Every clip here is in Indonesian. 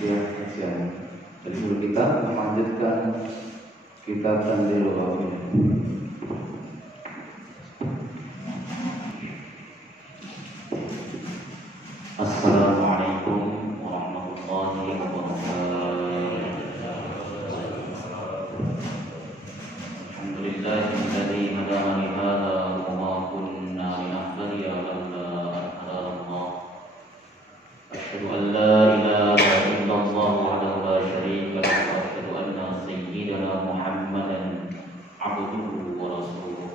ya kasihan. Jadi dulu kita melanjutkan kitab Tanzilul Ghafir. Assalamualaikum warahmatullahi wabarakatuh. Alhamdulillahilladzi hadana li hadza wa ma kunna linahtadiya laula an hadana Allah. Asyhadu an la ilaha illallah wahdahu la syarika lahu wa asyhadu anna sayyidana Muhammadan abduhu wa rasuluh.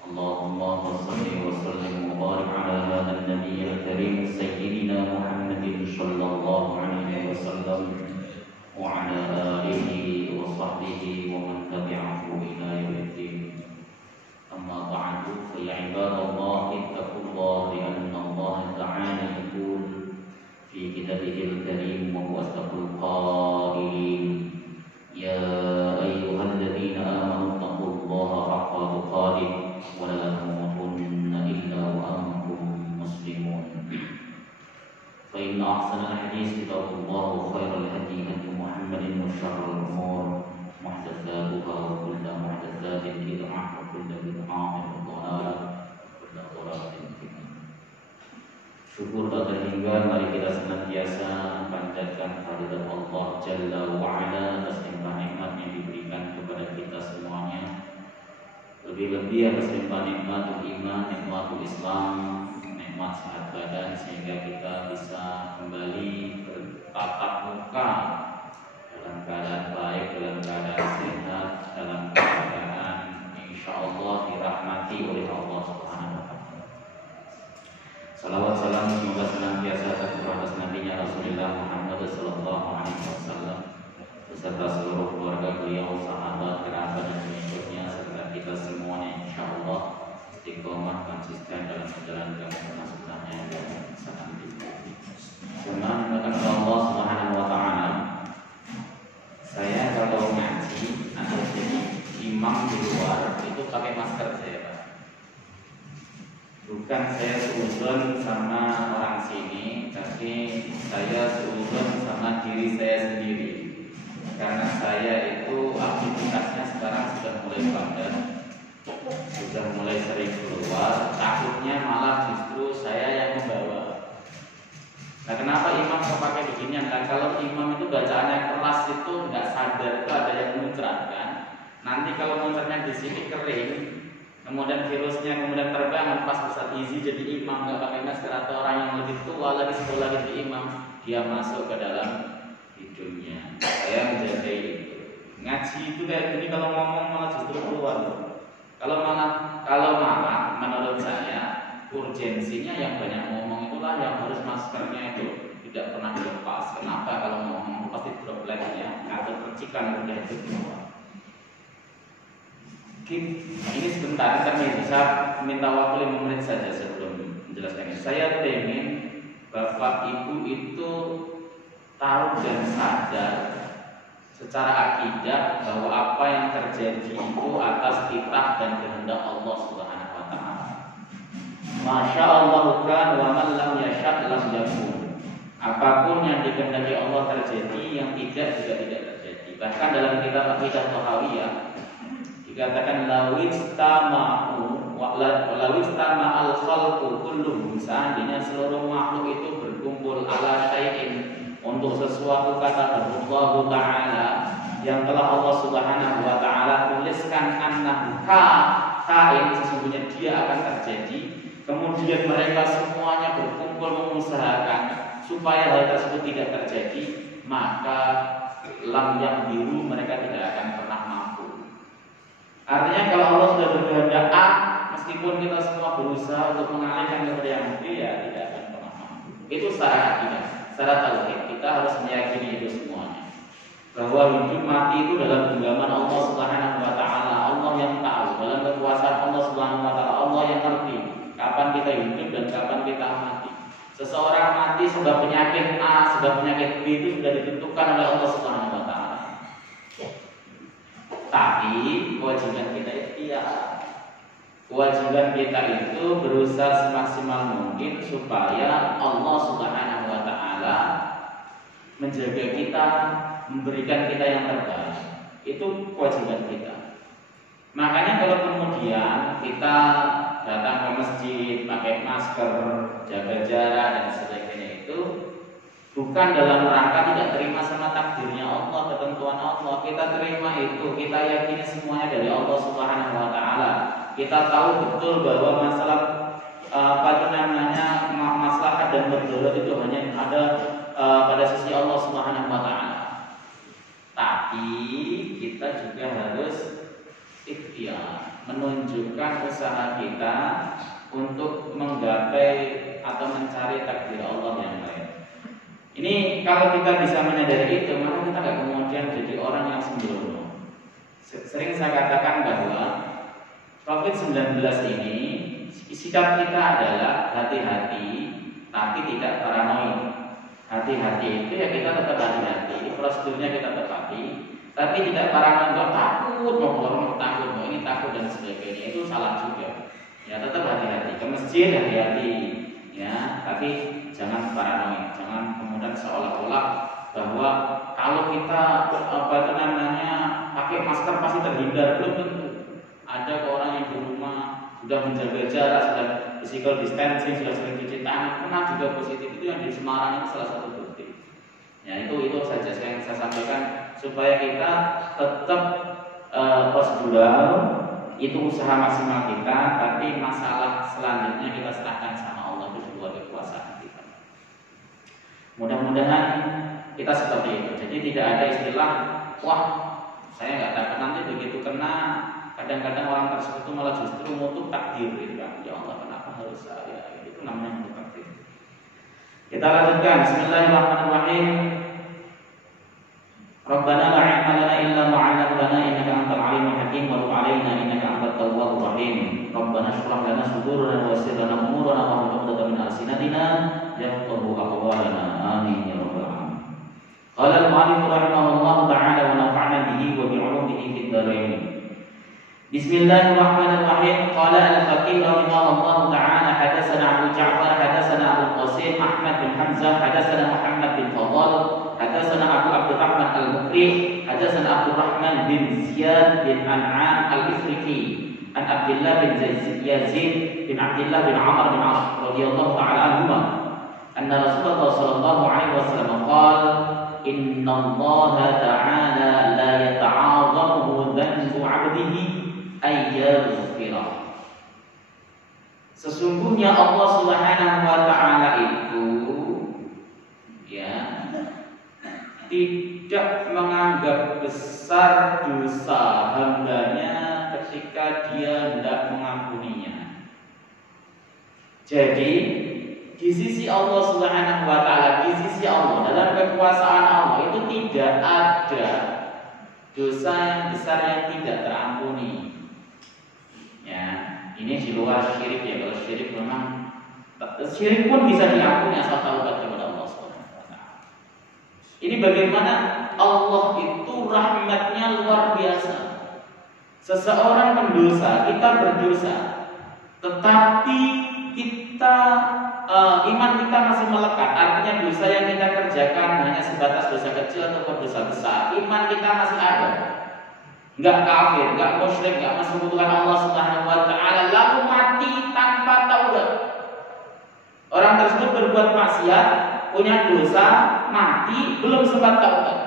Allahumma shalli wa sallim wa barik ala hadzal nabiyil karim sayyidina Muhammadin sallallahu alaihi wasallam wa ala alihi wa sahbihi wa man tabi'ahu ila yaumiddin. Amma ba'du, fa ya ibadallah ittaqullaha li anna Allah ta'ala yaqul fi kitabihil karim wa huwa asdaqul qailin. Ya ayyuhalladzina amanu taqullaha haqqa tuqatih wa la tamutunna illa wa antum muslimun. Fa inna ahsanal hadits kitabullah wa khairal hadi hadi Muhammadin wa syarrul umur muhdatsatuha wa kullu muhdatsatin bid'ah wa kullu bid'atin dhalalah wa kullu dhalalatin finnar. Syukur tak terhingga, mari kita senantiasa panjatkan kehadirat Allah Jalla wa Ala atas nikmat yang diberikan kepada kita semuanya. Lebih-lebih atas nikmat iman, nikmatul Islam, nikmat sehat badan, sehingga kita bisa kembali bertatap muka dalam keadaan baik, dalam keadaan sehat, dalam keadaan insyaallah dirahmati oleh Allah Subhanahu wa taala. Salawat salam semoga senantiasa tercurah atas nabinya Rasulullah Muhammad sallallahu alaihi wasallam beserta seluruh keluarga beliau, sahabat, kerabat dan pengikutnya, serta kita semuanya insyaallah istiqomah konsisten dalam menjalankan sunnah-sunnahnya dan sangat Cuman kata Allah Subhanahu wa taala, saya kalau ngaji atau jadi imam di luar itu pakai masker saya, Pak. Bukan saya seuzon sama orang sini, tapi saya seuzon sama diri saya sendiri. Karena saya itu aktivitasnya sekarang sudah mulai padat, sudah mulai sering keluar, takutnya malah justru saya yang membawa. Nah, kenapa imam kok pakai beginian? Nah, kalau imam itu bacaannya keras itu nggak sadar, itu ada yang muncratkan. Nanti kalau muncratnya di sini kering, kemudian virusnya kemudian terbang, pas Ustaz Izi jadi imam nggak pakai masker atau orang yang lebih tua lagi sekolah jadi imam, dia masuk ke dalam hidungnya. Saya menjaga itu. Ngaji itu kayak gini kalau ngomong malah justru keluar. Kalau malah menurut saya urgensinya yang banyak ngomong itulah yang harus maskernya itu tidak pernah dilepas. Kenapa? Kalau ngomong pasti dropletnya atau percikan udah itu keluar. Ini sebentar, kami bisa minta waktu 5 menit saja sebelum menjelaskan ini. Saya ingin Bapak Ibu itu tahu dan sadar secara akidah bahwa apa yang terjadi itu atas titah dan kehendak Allah Subhanahu wa taala. Masya Allah kan wa man lam yasha' lam yakun. Apapun yang dikehendaki Allah terjadi, yang tidak juga tidak terjadi. Bahkan dalam kitab Aqidah Thahawiyah dikatakan lawistama'u wa lawistama'al khalqu kulluhum, seandainya seluruh makhluk itu berkumpul ala syai'in untuk sesuatu kata Allah Ta'ala yang telah Allah Subhanahu wa Ta'ala tuliskan annahu kain, sesungguhnya dia akan terjadi, kemudian mereka semuanya berkumpul mengusahakan supaya hal tersebut tidak terjadi, maka lam biru mereka tidak akan pernah mampu. Artinya kalau Allah sudah berkehendak A, meskipun kita semua berusaha untuk mengalihkan kepada yang B, ya tidak akan pernah mampu. Itu secara akidah, secara tauhid kita harus meyakini itu semuanya. Bahwa hidup mati itu dalam genggaman Allah Subhanahu wa taala. Allah yang tahu, dalam kekuasaan Allah Subhanahu wa taala, Allah yang ngerti kapan kita hidup dan kapan kita mati. Seseorang mati sebab penyakit A, sebab penyakit B itu sudah ditentukan oleh Allah Subhanahu wa taala. Tapi kewajiban kita ikhtiar. Kewajiban kita itu berusaha semaksimal mungkin supaya Allah Subhanahu wa taala menjaga kita, memberikan kita yang terbaik. Itu kewajiban kita. Makanya kalau kemudian kita datang ke masjid pakai masker, jaga jarak dan sebagainya itu bukan dalam rangka tidak terima sama takdirnya Allah, ketentuan Allah. Kita terima itu, kita yakini semuanya dari Allah Subhanahu wa taala. Kita tahu betul bahwa masalah maslahat dan mudarat itu hanya ada pada sisi Allah Subhanahu wa taala. Tapi kita juga harus ikhtiar, menunjukkan usaha kita untuk menggapai atau mencari takdir Allah yang lain. Ini kalau kita bisa menyadari itu, maka kita nggak kemudian jadi orang yang sembrono. Sering saya katakan bahwa COVID-19 ini sikap kita adalah hati-hati, tapi tidak paranoid. Hati-hati itu ya kita tetap hati-hati, prosedurnya kita tepati, tapi tidak paranoid, takut mau keluar, takut mau ini, takut dan sebagainya. Itu salah juga. Ya tetap hati-hati, ke masjid hati-hati, ya, tapi jangan paranoid, jangan kemudian seolah-olah bahwa kalau kita pakai masker pasti terhindar. Belum tentu. Ada orang yang di rumah sudah menjaga jarak, sudah physical distancing, sudah sering cuci tangan, pernah juga positif. Itu yang di Semarang itu salah satu bukti. Ya itu saja yang saya sampaikan supaya kita tetap prosedural, itu usaha maksimal kita, tapi masalah selanjutnya kita serahkan sama Allah, itu di luar kekuasaan kita. Mudah-mudahan kita seperti itu. Jadi tidak ada istilah, wah saya nggak takut nanti begitu kena. Kadang-kadang orang tersebut itu malah justru mengutuk takdir gitu kan. Ya Allah kenapa harus saya? Itu namanya mengutuk takdir. Kita lanjutkan. Bismillahirrahmanirrahim. Rabbana la ilma lana illa ma 'allamtana innaka antal alimul hakim wa tub 'alaina innaka antat tawwabur rahim. Rabbana shrah lana sudurana wa yassir lana umurana wa hlul 'uqdatam min alsinatina yafqahu aqwalana. Amin ya rabbal alamin. Qala al-mu'allif rahimahullahu ta'ala wa nafa'na bihi wa bi 'ulumihi fid dharain. Bismillahirrahmanirrahim. Qala al-Faqih rahimahullahu ta'ala hadatsana Abu Ja'far hadatsana Abu Qasim Ahmad bin Hamzah hadatsana Muhammad bin Fadl hadatsana Abu Abdurrahman al-Mukri hadatsana Abdurrahman bin Ziyad bin An'am al-Ifriqi an Abdullah bin Yazid bin Abdullah bin Amr bin As radhiyallahu ta'ala anhuma anna Rasulullah sallallahu alaihi wasallam qala inna Allah ta'ala la yata'azamu dhanbu 'abdihi ayyaghfirah. Sesungguhnya Allah Subhanahu wa taala itu ya tidak menganggap besar dosa hambanya ketika dia hendak mengampuninya. Jadi di sisi Allah Subhanahu wa taala, di sisi Allah dalam kekuasaan Allah itu tidak ada dosa yang besar yang tidak terampuni. Ya, ini di luar syirik ya. Kalau syirik memang syirik pun bisa diampuni asal taubat kepada Allah Subhanahu wa taala. Ini bagaimana Allah itu rahmatnya luar biasa. Seseorang pendosa, kita berdosa, tetapi kita iman kita masih melekat. Artinya dosa yang kita kerjakan hanya sebatas dosa kecil atau dosa besar. Iman kita masih ada. Enggak kafir, enggak musyrik, enggak mensekutukan Allah Subhanahu wa taala, lalu mati tanpa taubat. Orang tersebut berbuat maksiat, punya dosa, mati belum sempat taubat.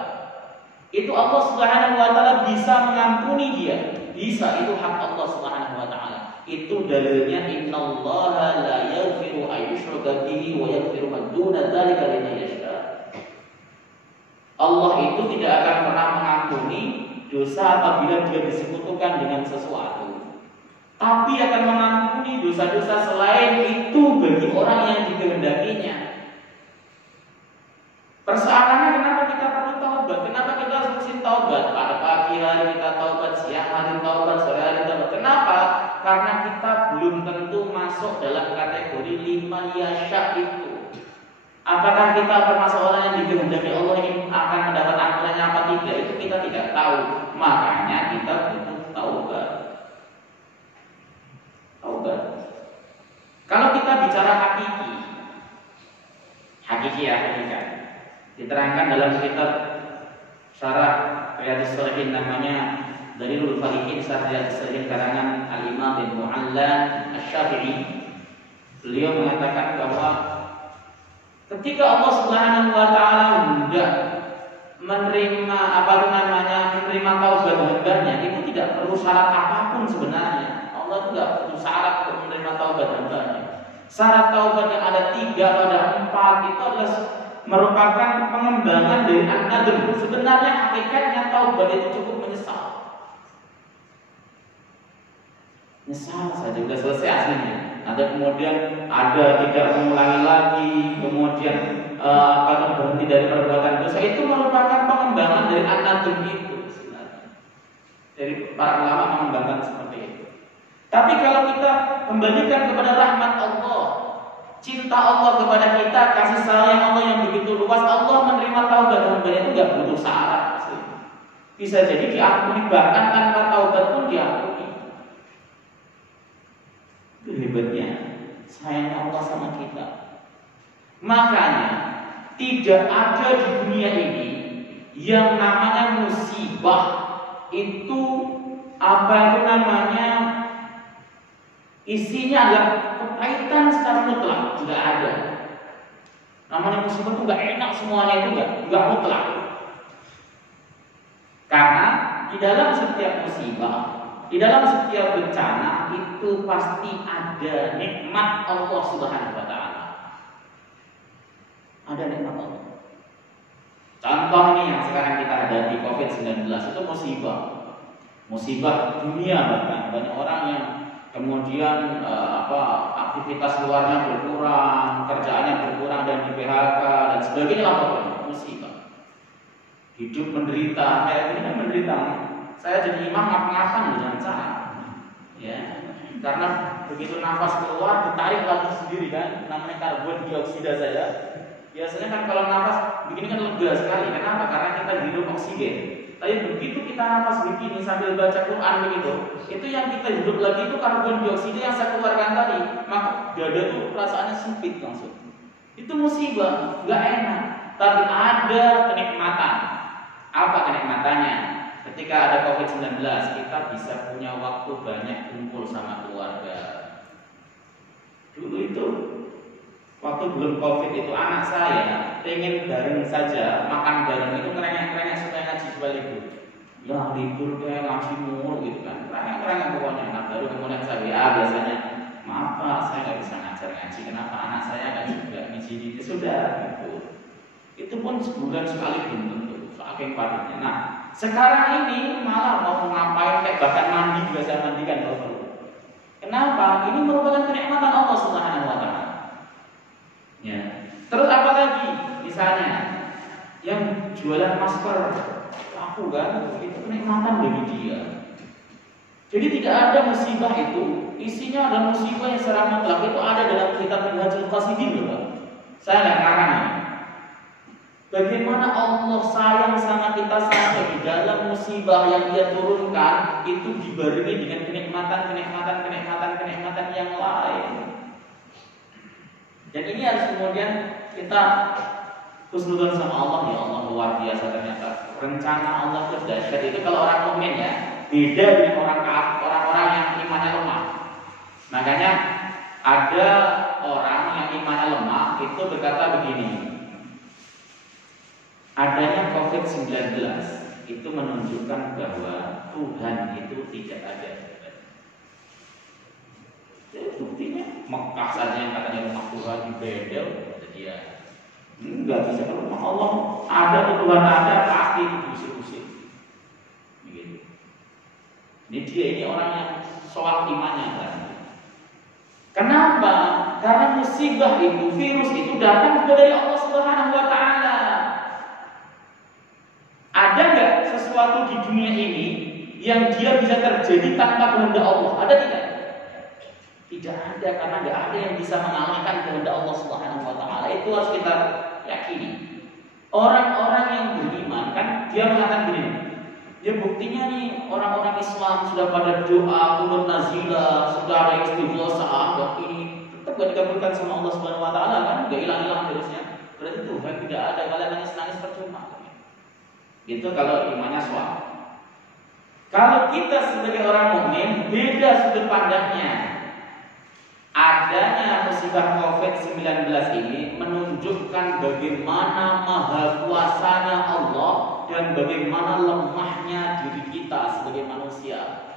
Itu Allah Subhanahu wa taala bisa mengampuni dia. Bisa, itu hak Allah Subhanahu wa taala. Itu dalilnya innallaha la yaghfiru ayyushraka bihi wa yaghfiru ma duna dzalika liman yasha. Allah itu tidak akan pernah mengampuni dosa apabila dia disekutukan dengan sesuatu, tapi akan mengampuni dosa-dosa selain itu bagi orang yang dikehendakinya. Persoalannya kenapa kita perlu taubat? Kenapa kita harus mesti taubat? Pada pagi hari kita taubat, siang hari taubat, sore hari taubat. Kenapa? Karena kita belum tentu masuk dalam kategori liman yasha itu. Apakah kita termasuk orang yang dikehendaki Allah ini akan mendapat ampunannya apa tidak? Itu kita tidak tahu. Makanya kita butuh taubat. Taubat. Kalau kita bicara hakiki ya hakikat. Diterangkan dalam kitab Syarah Riyadhus Shalihin namanya Dalilul Falihin Syarah Riyadhus Shalihin karangan Al-Imam bin Mu'alla Asy-Syafi'i. Beliau mengatakan bahwa ketika Allah Subhanahu wa taala hendak menerima menerima taubat hambanya, itu tidak perlu syarat apapun sebenarnya. Allah tidak perlu syarat untuk menerima taubat hambanya. Syarat taubat yang ada 3 pada 4 itu adalah merupakan pengembangan dari an-nadm. Sebenarnya hakikatnya taubat itu cukup menyesal. Nyesal saja sudah selesai aslinya. Ada kemudian tidak mengulangi lagi, kemudian berhenti dari perbuatan dosa, itu merupakan pengembangan dari an-nadm itu sebenarnya. Dari para ulama mengembangkan seperti itu. Tapi kalau kita kembalikan kepada rahmat Allah, cinta Allah kepada kita, kasih sayang Allah yang begitu luas, Allah menerima taubat hambanya itu nggak butuh syarat. Bisa jadi diampuni, bahkan tanpa taubat pun diampuni. Itu hebatnya sayangnya Allah sama kita. Makanya tidak ada di dunia ini yang namanya musibah itu isinya adalah kepahitan secara mutlak. Tidak ada. Namanya musibah itu nggak enak semuanya, itu nggak mutlak. Karena di dalam setiap musibah, di dalam setiap bencana itu pasti ada nikmat Allah Subhanahu wa taala. Ada nikmat Allah. Contoh nih yang sekarang kita hadapi COVID-19 itu musibah. Musibah dunia bahkan banyak orang yang kemudian aktivitas luarnya berkurang, kerjaannya berkurang dan di PHK dan sebagainya lah, musibah. Hidup menderita, kayak gini kan menderita. Saya jadi imam ngapa-ngapan dengan cara, ya, karena begitu nafas keluar ditarik lagi sendiri kan, namanya karbon dioksida saya. Biasanya kan kalau nafas begini kan lega sekali. Kenapa? Karena kita hidup oksigen. Tapi begitu kita nafas begini sambil baca Quran begitu, itu yang kita hidup lagi itu karbon dioksida yang saya keluarkan tadi. Maka dada itu perasaannya sempit langsung. Itu musibah, nggak enak. Tapi ada kenikmatan. Apa kenikmatannya? Ketika ada COVID-19, kita bisa punya waktu banyak kumpul sama keluarga. Dulu itu waktu belum COVID itu anak saya pengen bareng saja, makan bareng itu ngerengek-ngerengek supaya ngaji supaya libur. Ya libur kayak ngaji mulu gitu kan, ngerengek-ngerengek pokoknya. Nah baru kemudian saya biasanya, maaf Pak, saya nggak bisa ngajar ngaji. Kenapa? Anak saya nggak juga ngizinin. Sudah gitu. Itu pun sebulan sekali belum tentu. Saking padatnya. Nah sekarang ini malah mau ngapain kayak bahkan mandi juga saya mandikan kalau perlu. Kenapa? Ini merupakan kenikmatan Allah Subhanahu wa taala. Ya. Terus apa lagi? Misalnya yang jualan masker laku kan, itu kenikmatan bagi dia. Jadi tidak ada musibah itu isinya ada musibah yang secara mutlak. Itu ada dalam kitab Minhajul Qasidin loh. Saya nggak ngarang. Bagaimana Allah sayang sama kita sampai di dalam musibah yang Dia turunkan itu dibarengi dengan kenikmatan yang lain. Dan ini harus kemudian kita husnudzon sama Allah. Ya Allah, luar biasa ternyata rencana Allah itu dahsyat. Itu kalau orang mukmin ya, beda dengan orang-orang yang imannya lemah. Makanya ada orang yang imannya lemah itu berkata begini, adanya COVID-19 itu menunjukkan bahwa Tuhan itu tidak ada. Jadi buktinya Mekah saja yang katanya rumah Tuhan di bedel, kata dia. Enggak bisa, kalau rumah Allah ada, Tuhan ada, pasti diusir-usir. Begitu. Ini dia ini orang yang soal imannya kan. Kenapa? Karena musibah itu, virus itu datang dari Allah Subhanahu wa taala. Ada nggak sesuatu di dunia ini yang dia bisa terjadi tanpa kehendak Allah? Ada tidak? Tidak ada, karena nggak ada yang bisa mengalahkan kehendak Allah Subhanahu wa taala. Itu harus kita yakini. Orang-orang yang beriman kan dia mengatakan gini, ya buktinya nih orang-orang Islam sudah pada doa, qunut nazilah, sudah ada istighosah, ini tetap gak dikabulkan sama Allah Subhanahu wa taala kan, enggak hilang-hilang terusnya. berarti Tuhan tidak ada, kalian nangis-nangis percuma. Gitu kalau imannya suam. Kalau kita sebagai orang mukmin beda sudut pandangnya. Adanya musibah COVID-19 ini menunjukkan bagaimana maha kuasanya Allah dan bagaimana lemahnya diri kita sebagai manusia.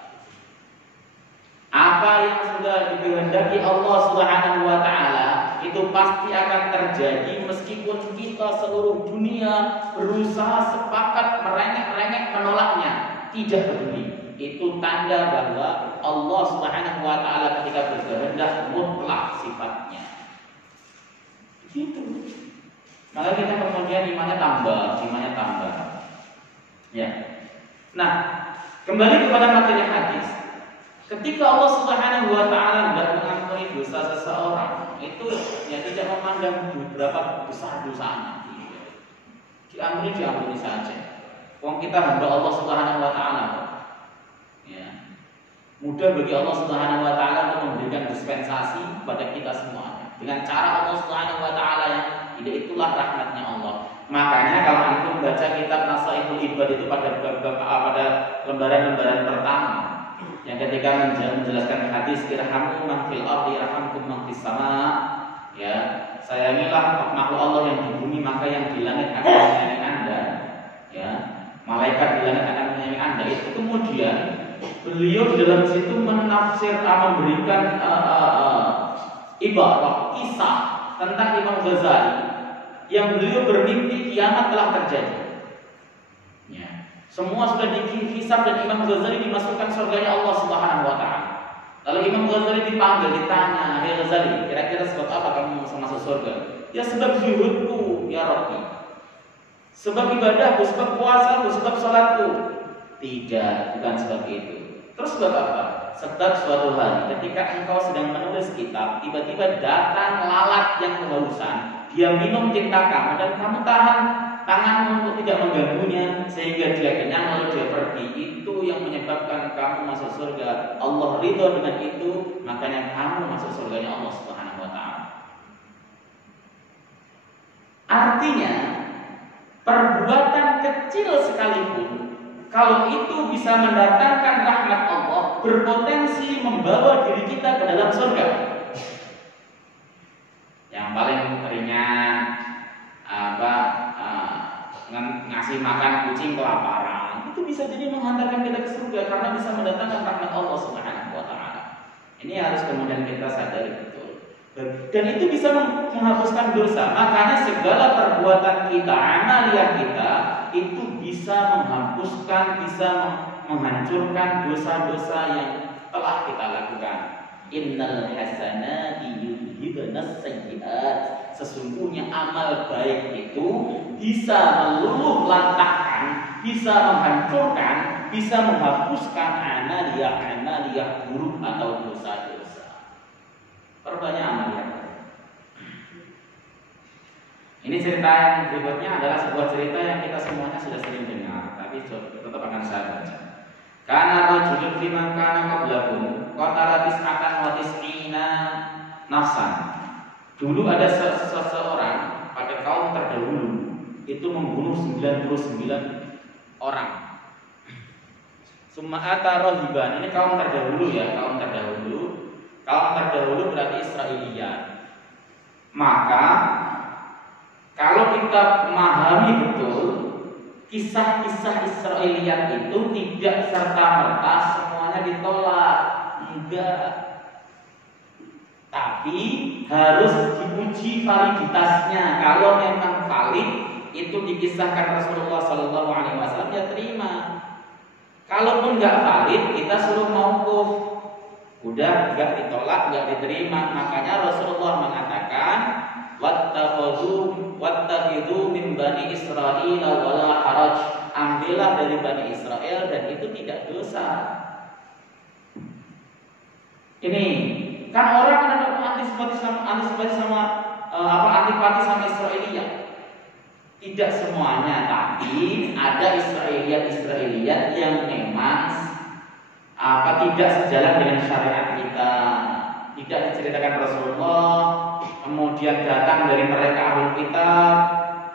Apa yang sudah dikehendaki Allah Subhanahu wa taala itu pasti akan terjadi meskipun kita seluruh dunia berusaha sepakat merengek-rengek menolaknya, tidak peduli. Itu tanda bahwa Allah Subhanahu wa taala ketika berkehendak mutlak sifatnya. Begitu. Maka kita kemudian imannya tambah. Ya. Nah, kembali kepada materi hadis. Ketika Allah Subhanahu wa taala hendak mengampuni dosa seseorang, itu ya tidak memandang berapa besar dosanya. Diampuni saja. Wong kita hamba Allah Subhanahu wa taala. Ya. Mudah bagi Allah Subhanahu wa taala untuk memberikan dispensasi kepada kita semuanya. Dengan cara Allah Subhanahu wa taala yang itulah rahmatnya Allah. Makanya kalau antum membaca kitab Nasaihul Ibad itu pada lembaran-lembaran pertama yang ketika menjelaskan hadis irhamu man fil ardi yarhamkum man fis sama, ya, sayangilah makhluk Allah yang di bumi maka yang di langit akan menyayangi Anda, ya. Malaikat di langit akan menyayangi Anda. Itu kemudian beliau di dalam situ menafsir memberikan ibarat kisah tentang Imam Ghazali yang beliau bermimpi kiamat telah terjadi. Ya. Semua sudah dihisab dan Imam Ghazali dimasukkan surganya Allah Subhanahu wa taala. Lalu Imam Ghazali dipanggil, ditanya, "Hei Ghazali, kira-kira sebab apa kamu masuk surga?" "Ya sebab zuhudku, ya Rabbi. Sebab ibadahku, sebab puasaku, sebab salatku." "Tidak, bukan sebab itu." "Terus sebab apa?" "Sebab suatu hari ketika engkau sedang menulis kitab, tiba-tiba datang lalat yang kehausan, dia minum tinta kamu dan kamu tahan tanganmu untuk tidak mengganggunya sehingga dia kenyang lalu dia pergi. Itu yang menyebabkan kamu masuk surga. Allah ridho dengan itu, makanya kamu masuk surganya Allah Subhanahu wa taala." Artinya, perbuatan kecil sekalipun kalau itu bisa mendatangkan rahmat Allah, berpotensi membawa diri kita ke dalam surga. Yang paling ringan ngasih makan kucing kelaparan itu bisa jadi menghantarkan kita ke surga karena bisa mendatangkan rahmat Allah Subhanahu wa taala. Ini harus kemudian kita sadari betul. Dan itu bisa menghapuskan dosa. Makanya segala perbuatan kita, amaliyah kita itu bisa menghapuskan, bisa menghancurkan dosa-dosa yang telah kita lakukan. Innal hasanati yudhibnas sayyi'at. Sesungguhnya amal baik itu bisa meluluh lantahkan, bisa menghancurkan, bisa menghapuskan amaliyah buruk atau dosa-dosa. Perbanyak amaliyah. Ini cerita yang berikutnya adalah sebuah cerita yang kita semuanya sudah sering dengar, tapi tetap akan saya baca. Karena rajulun fi man kana qablakum qatala tis'atan wa tis'ina nafsan. Dulu ada seseorang pada kaum terdahulu itu membunuh 99 orang. Sum'ata rohiban, ini kaum terdahulu ya, kaum terdahulu. Kaum terdahulu berarti Israiliyat. Maka kalau kita memahami betul kisah-kisah Israiliyat itu tidak serta-merta semuanya ditolak, enggak. Tapi harus diuji validitasnya. Kalau memang valid itu dikisahkan Rasulullah Sallallahu Alaihi Wasallam, ya terima. Kalaupun nggak valid, kita suruh mauquf. Udah nggak ditolak, nggak diterima. Makanya Rasulullah mengatakan, wattakhidhu min bani Israil wala haraj. Ambillah dari bani Israel dan itu tidak dosa. Ini kan orang kan antipati sama Israiliyat. Tidak semuanya, tapi ada Israiliyat yang memang tidak sejalan dengan syariat kita. tidak diceritakan Rasulullah, kemudian datang dari mereka ahlul kitab,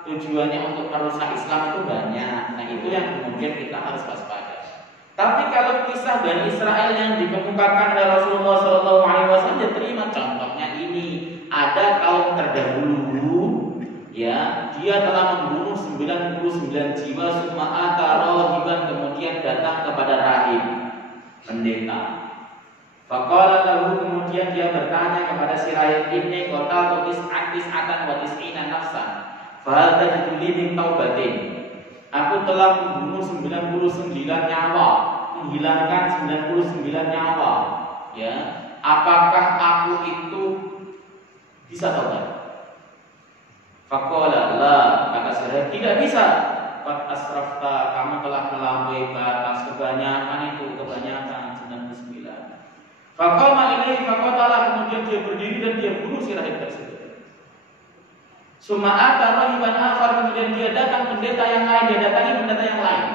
tujuannya untuk merusak Islam itu banyak. Nah itu yang kemudian kita harus waspada. Tapi kalau kisah Bani Israel yang dikemukakan oleh Rasulullah SAW, dia terima. Contohnya ini, ada kaum terdahulu, ya, dia telah membunuh 99 jiwa, suma'ata rohiban, kemudian datang kepada rahib, pendeta. Faqala lahu, kemudian dia bertanya kepada si rahib, inni qataltu tis'atan wa tis'ina nafsan, fahal tajidu li min taubatin. Aku telah membunuh 99 nyawa, menghilangkan 99 nyawa. Ya, apakah aku itu bisa taubat? Faqala la, kata si rahib, tidak bisa. Qad asrafta, kamu telah melampaui batas, kebanyakan itu, kebanyakan 99. Faqama ilaihi faqatala, kemudian dia berdiri dan dia bunuh si rahib tersebut. Suma'ata rahiban akhar, kemudian dia datang pendeta yang lain, dia datangi pendeta yang lain.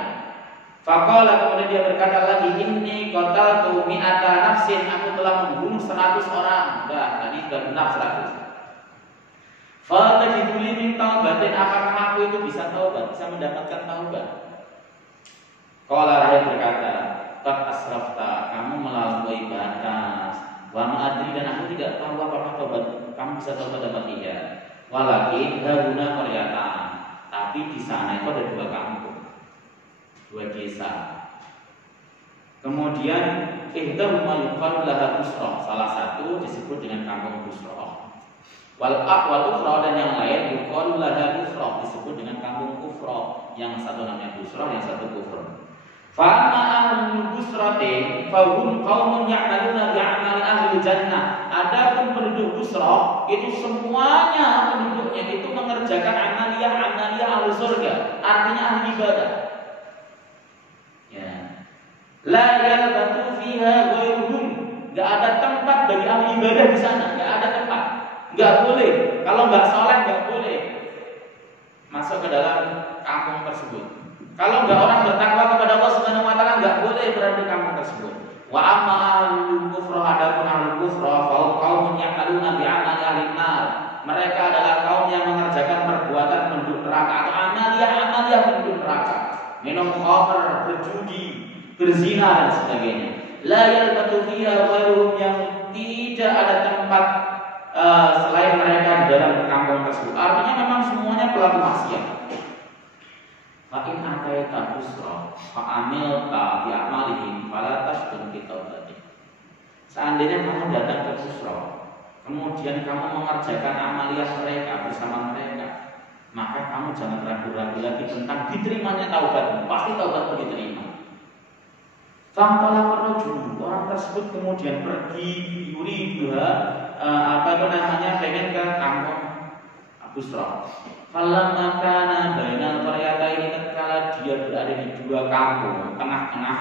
Faqala, kemudian dia berkata lagi, inni qataltu mi'ata nafsin, aku telah membunuh 100 orang. Dah, tadi sudah benar 100. Fa tajidu li min taubatin, apakah aku itu bisa taubat, bisa mendapatkan taubat? Qala, rahib berkata, qad asrafta, kamu melampaui batas. Wa ma'adri, dan aku tidak tahu apakah taubat kamu bisa taubat atau tidak. Walakin haruna qaryatan, tapi di sana itu ada 2 kampung, 2 desa. Kemudian ihdahuma yuqalu laha Busra, salah satu disebut dengan kampung Busra. Wal ukhra, dan yang lain yuqalu laha Kufra, disebut dengan kampung Kufra. Yang satu namanya Busra, yang satu Kufra. Fa'amma ahlul Busrati fahum qaumun ya'maluna bi'amali ahli jannah. Adapun penduduk Busra itu semuanya penduduknya itu mengerjakan amaliyah ahli surga, artinya ahli ibadah. Ya. La yalbatu fiha ghairuhum, enggak ada tempat bagi ahli ibadah di sana, enggak ada tempat. Enggak boleh, kalau enggak saleh enggak boleh masuk ke dalam kampung tersebut. Kalau enggak orang bertakwa kepada Allah Subhanahu wa taala, enggak boleh berada di kampung tersebut. Wa amma ahlul kufra, adapun ahlul kufra fa qaumun ya'maluna bi'amali ahli nar. Mereka adalah kaum yang mengerjakan perbuatan penduduk neraka atau amaliyah penduduk neraka. Minum khamr, berjudi, berzina dan sebagainya. La yalbatu fiha ghairuhum, yang tidak ada tempat selain mereka di dalam kampung tersebut. Artinya memang semuanya pelaku maksiat. Fa'in ataita busra fa'amilta bi'amalihim fala tasdun fi taubatik. Seandainya kamu datang ke Busra, kemudian kamu mengerjakan amaliyah mereka bersama mereka, maka kamu jangan ragu-ragu lagi tentang diterimanya taubat. Pasti taubatmu diterima. Fa'tala rajul, orang tersebut kemudian pergi yuri pengen ke kampung Busra. Falamma kana bainal qaryataini, tatkala dia berada di 2 kampung tengah-tengah,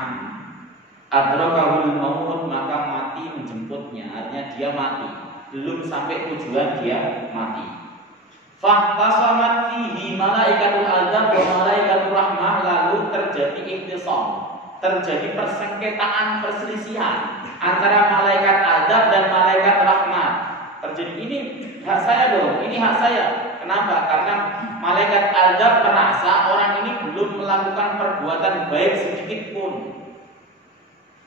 adrakahul maut, maka mati menjemputnya, artinya dia mati, belum sampai tujuan dia mati. Fahtasamat fihi malaikatul azab wa malaikatur rahmah, lalu terjadi ikhtisam, terjadi persengketaan, perselisihan antara malaikat azab dan malaikat rahmat. Terjadi, ini hak saya dong, ini hak saya. Kenapa? Karena malaikat azab merasa orang ini belum melakukan perbuatan baik sedikit pun.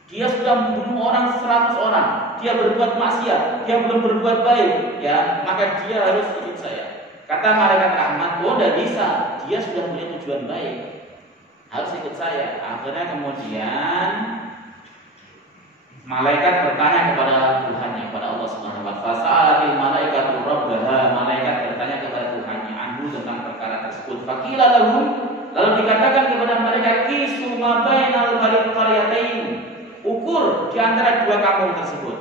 Dia sudah membunuh orang 100 orang, dia berbuat maksiat, dia belum berbuat baik, ya, maka dia harus ikut saya. Kata malaikat rahmat, oh tidak bisa, dia sudah punya tujuan baik, harus ikut saya. Akhirnya kemudian malaikat bertanya kepada Tuhannya, kepada Allah Subhanahu wa taala. Fasa'alatil malaikatu rabbaha, malaikat bertanya kepada Tuhannya anhu tentang perkara tersebut. Faqila lahum, lalu dikatakan kepada mereka, qisu ma bainal qaryatain, ukur di antara 2 kampung tersebut.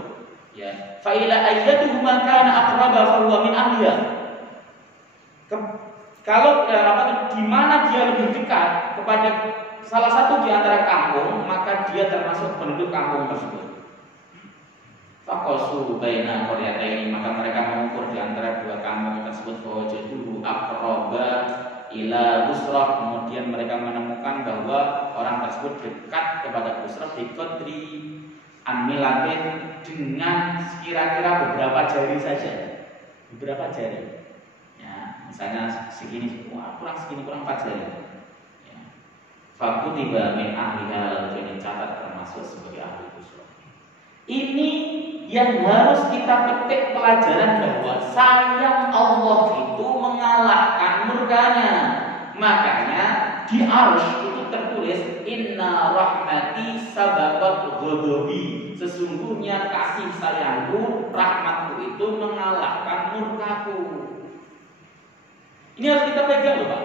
Ya, fa ila ayyatuhuma kana aqraba fa huwa min ahliha. Kalau di mana dia lebih dekat kepada salah satu di antara kampung, maka dia termasuk penduduk kampung tersebut. Faqasu baina qaryataini, maka mereka mengukur di antara 2 kampung tersebut, fawajaduhu aqraba ila Busra, kemudian mereka menemukan bahwa orang tersebut dekat kepada Busra bi qadri Amilatin dengan kira-kira beberapa jari saja, beberapa jari. Ya, misalnya segini, kurang segini, kurang 4 jari. Ya. Fakutiba min ahliha, lalu dicatat termasuk sebagai ahli khusyuk. Ini yang harus kita petik pelajaran bahwa sayang Allah itu mengalahkan murkanya. Makanya di Arsy itu tertulis inna rahmati sabaqat ghadabi. Sesungguhnya kasih sayangku, rahmatku itu mengalahkan murkaku. Ini harus kita pegang loh Pak.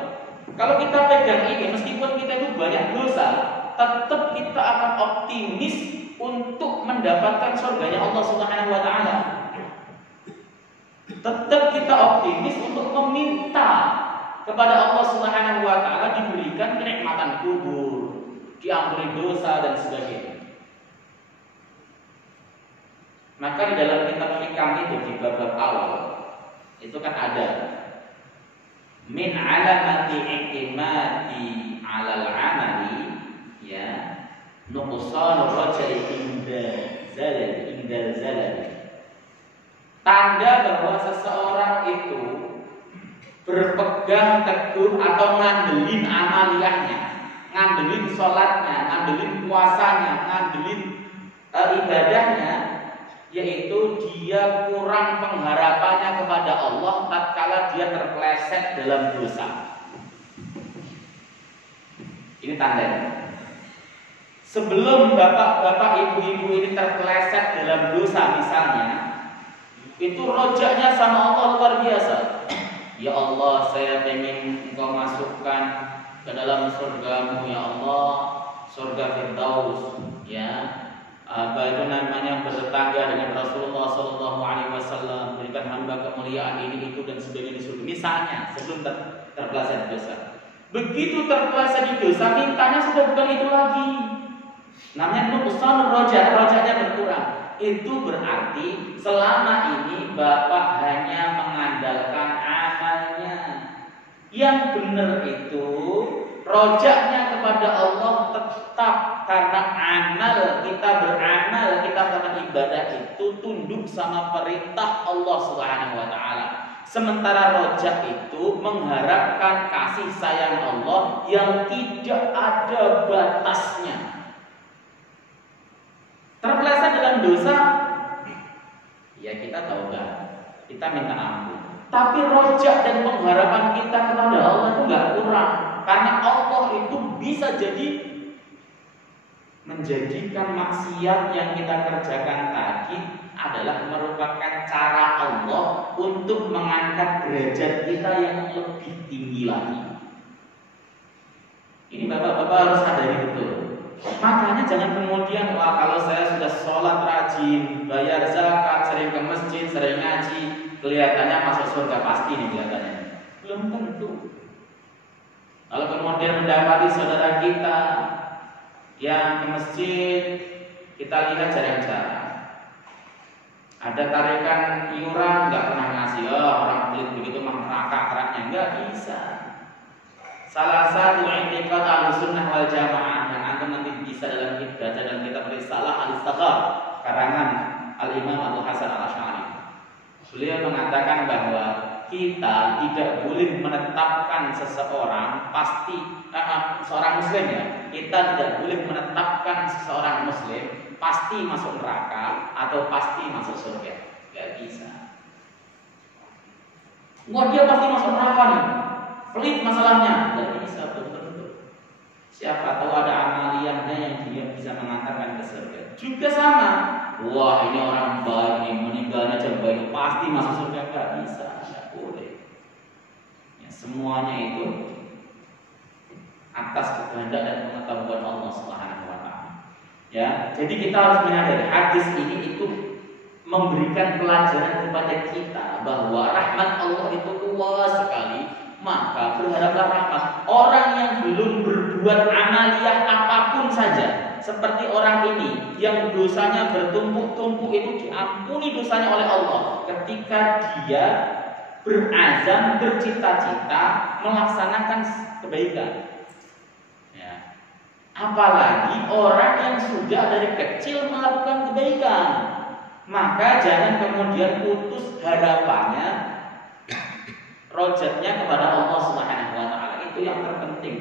Kalau kita pegang ini, meskipun kita itu banyak dosa, tetap kita akan optimis untuk mendapatkan surganya Allah Subhanahu wa taala. Tetap kita optimis untuk meminta kepada Allah Subhanahu wa taala diberikan kenikmatan kubur, diampuni dosa dan sebagainya. Maka di dalam kitab hikam itu di bab awal itu kan ada min alamati i'timadi 'alal 'amali ya nuqsan rajai indal zalal. Tanda bahwa seseorang itu berpegang teguh atau ngandelin amaliyahnya, ngandelin sholatnya, ngandelin puasanya, ngandelin ibadahnya, yaitu dia kurang pengharapannya kepada Allah tatkala dia terpeleset dalam dosa. Ini tandanya. Sebelum bapak-bapak, ibu-ibu ini terpeleset dalam dosa misalnya, itu rojaknya sama Allah luar biasa. Ya Allah, saya ingin Engkau masukkan ke dalam surgamu ya Allah, surga Firdaus, ya. Apa itu namanya, bertetangga dengan Rasulullah SAW, berikan hamba kemuliaan ini itu dan sebagainya di surga. Misalnya sebelum terpeleset dosa. Begitu terpeleset di dosa, mintanya sudah bukan itu lagi. Namanya nuqsan rojaknya berkurang. Itu berarti selama ini bapak hanya mengandalkan amalnya. Yang benar itu rojaknya kepada Allah tetap, karena amal kita beramal, kita melakukan ibadah itu tunduk sama perintah Allah Subhanahu wa taala. Sementara rojak itu mengharapkan kasih sayang Allah yang tidak ada batasnya. Terpeleset dalam dosa, ya kita taubat, kita minta ampun. Tapi rojak dan pengharapan kita kepada Allah itu nggak kurang, karena Allah itu bisa jadi menjadikan maksiat yang kita kerjakan tadi adalah merupakan cara Allah untuk mengangkat derajat kita yang lebih tinggi lagi. Ini bapak-bapak harus sadari betul. Makanya jangan kemudian, wah kalau saya sudah sholat rajin, bayar zakat, sering ke masjid, sering ngaji, kelihatannya masuk surga pasti nih kelihatannya. Belum tentu. Kalau kemudian mendapati saudara kita yang ke masjid, kita lihat jarang-jarang. Ada tarikan iuran, nggak pernah ngasih. Oh, orang pelit begitu mah keraknya nggak bisa. Salah satu i'tiqad Ahlussunnah wal Jamaah yang antum nanti bisa dalam baca dalam kitab Risalah Al-Istiqar karangan Al-Imam Abu Hasan Al-Asy'ari. Beliau mengatakan bahwa kita tidak boleh menetapkan seseorang pasti seorang muslim ya. Kita tidak boleh menetapkan seseorang muslim pasti masuk neraka atau pasti masuk surga. Gak bisa. Wah dia pasti masuk neraka nih. Pelit masalahnya, dan bisa betul-betul. Siapa tahu ada amaliyahnya yang dia bisa mengantarkan ke surga. Juga sama. Wah ini orang baik, ini meninggalnya jam baik, pasti masuk surga. Gak bisa, gak boleh. Ya, semuanya itu atas kehendak dan pengetahuan Allah Subhanahu wa taala. Ya, jadi kita harus menyadari hadis ini itu memberikan pelajaran kepada kita bahwa rahmat Allah itu luas sekali. Maka berharaplah rahmat. Orang yang belum berbuat amaliyah apapun saja, seperti orang ini yang dosanya bertumpuk-tumpuk, itu diampuni dosanya oleh Allah ketika dia berazam, bercita-cita melaksanakan kebaikan. Ya. Apalagi orang yang sudah dari kecil melakukan kebaikan, maka jangan kemudian putus harapannya, rojatnya kepada Allah Subhanahu wa taala. Itu yang terpenting.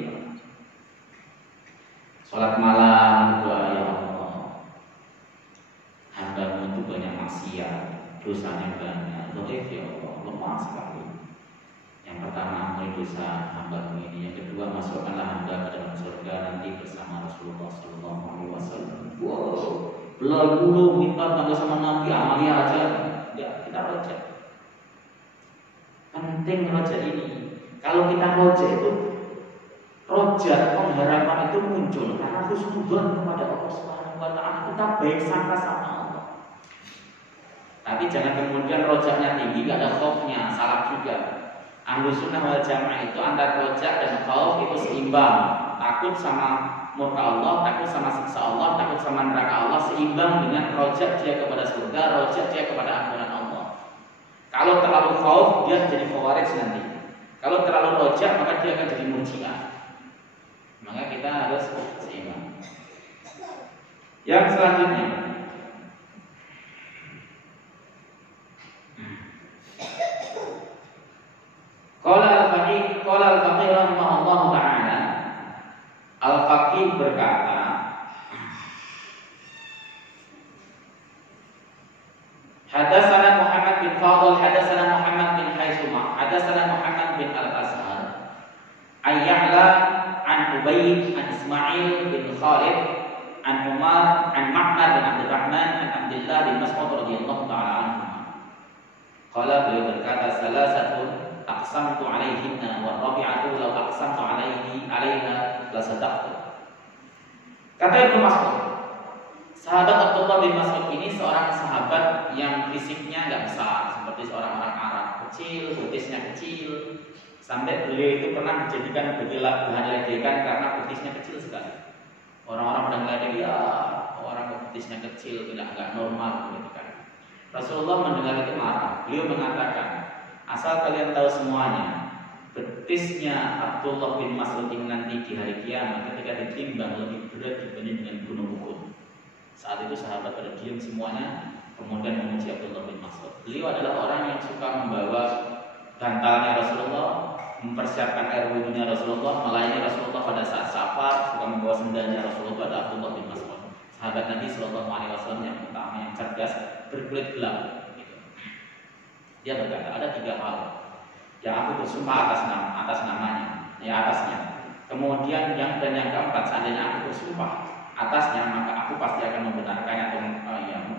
Salat malam doa, ya Allah, hamba-Mu itu banyak maksiat, dosanya banyak, ya Allah, lemah sekali. Yang pertama, ampuni dosa hamba-Mu ini. Yang kedua, masukkanlah hamba ke dalam surga nanti bersama Rasulullah Sallallahu Alaihi Wasallam. Wow, belum minta tangga sama Nabi, amalnya aja. Ya, kita rojak. Penting rojak ini. Kalau kita rojak itu, rojak pengharapan itu muncul karena husnudzon kepada Allah Subhanahu wa taala. Kita baik sangka sama Allah. Tapi jangan kemudian rojaknya tinggi, gak ada khaufnya, salah juga. Ahlus sunnah wal jamaah itu antara rojak dan khauf itu seimbang. Takut sama murka Allah, takut sama siksa Allah, takut sama neraka Allah, seimbang dengan rojak dia kepada surga, rojak dia kepada ampunan Allah. Kalau terlalu khauf, dia jadi khawarij nanti. Kalau terlalu rojak, maka dia akan jadi murji'ah. Maka kita harus seimbang. Yang selanjutnya, Qala al-faqih rahimahullah ta'ala, al-faqih berkata, Hadatsana Muhammad bin Fadl, hadatsana Muhammad bin Haisumah, hadatsana Muhammad bin Al-Azhar, Ayya'la an Ubayd an Ismail bin Khalid an Umar an Ma'mar bin Abdul Rahman an Abdullah bin Mas'ud radhiyallahu ta'ala anhu. Qala, beliau berkata, salasatun aqsamtu alaihinna wa rabi'atu law aqsamtu alaiha la sadaqtu. Kata Ibnu Mas'ud, sahabat Abdullah bin Mas'ud ini seorang sahabat yang fisiknya enggak besar seperti seorang orang Arab, kecil, betisnya kecil, sampai beliau itu pernah dijadikan bahan ledekan karena betisnya kecil sekali. Orang-orang pada meledek, ya orang betisnya kecil tidak normal gitu kan. Rasulullah mendengar itu marah. Beliau mengatakan, asal kalian tahu semuanya, betisnya Abdullah bin Mas'ud ini nanti di hari kiamat ketika ditimbang lebih berat dibanding dengan gunung Uhud. Saat itu sahabat pada diam semuanya, kemudian memuji Abdullah bin Mas'ud. Beliau adalah orang yang suka membawa bantalnya Rasulullah, mempersiapkan air wudhunya Rasulullah, melayani Rasulullah pada saat safar, suka membawa sendalnya Rasulullah. Pada Abdullah bin Mas'ud, sahabat Nabi Sallallahu Alaihi Wasallam yang pertama, yang cerdas, berkulit gelap. Dia berkata, ada 3 hal yang aku bersumpah atas namanya, atasnya. Kemudian yang keempat, seandainya aku bersumpah atasnya, maka aku pasti akan membenarkannya atau